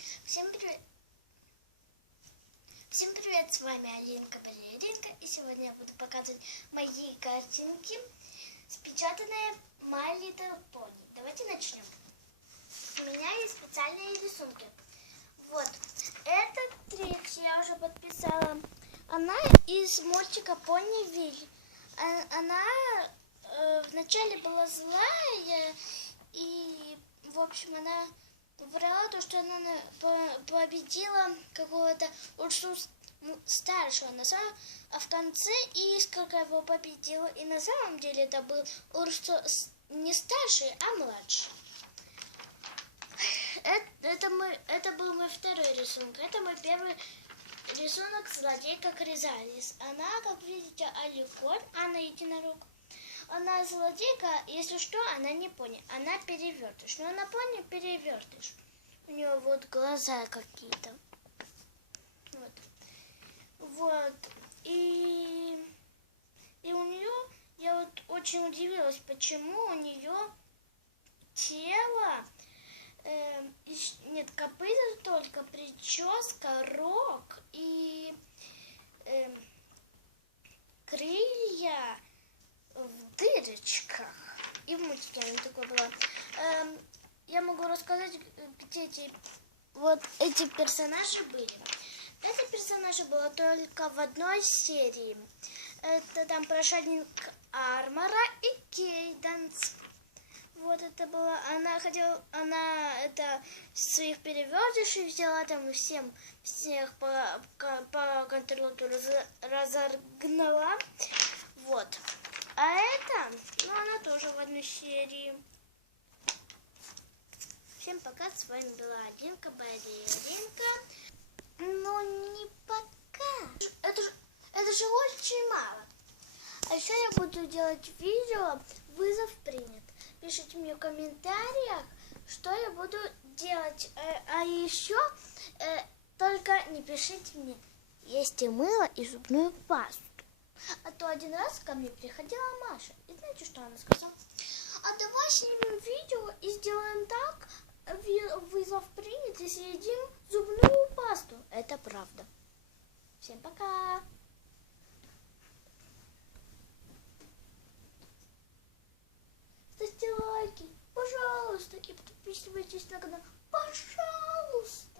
Всем привет! Всем привет, с вами Алинка Балеринка, и сегодня я буду показывать мои картинки, спечатанные My Little Pony. Давайте начнем. У меня есть специальные рисунки. Вот, это третья я уже подписала. Она из мультика Пони Виль. А- Она э, вначале была злая, и, в общем, она врала то, что она на- по- победила какого-то Урсус м, старшего, на самом, а в конце Искорка его победила, и на самом деле это был Урсус не старший, а младший. Это, это, мой, это был мой второй рисунок. Это мой первый рисунок злодейка Кризалис. Она, как видите, аликон, она единорог. Она злодейка, если что, она не пони, она перевертыш. Но она пони перевертыш. У нее вот глаза какие-то. Вот. Вот. И, и у нее, я вот очень удивилась, почему у нее тело, э, нет, копыта только, прическа, рог и эм, крылья в дырочках. И в мультике она такое было. Эм, я могу рассказать, где эти вот эти персонажи были. Эти персонажи было только в одной серии. Это там прошальник Армора и Кейданс. Вот это было. Она хотела, она это своих перевертышей взяла там всем всех по, по контролю раз- разогнала. Вот. А это, ну она тоже в одной серии. Всем пока, с вами была Алинка Балеринка. Но не пока. Это же, это же очень мало. А еще я буду делать видео «Вызов принят». Пишите мне в комментариях, что я буду делать. Э, А еще э, только не пишите мне, есть и мыло, и зубную пасту. А то один раз ко мне приходила Маша. И знаете, что она сказала? А давай снимем видео и сделаем так, вызов принят, и съедим зубную пасту. Это правда. Всем пока! Ставьте лайки, пожалуйста, и подписывайтесь на канал, пожалуйста.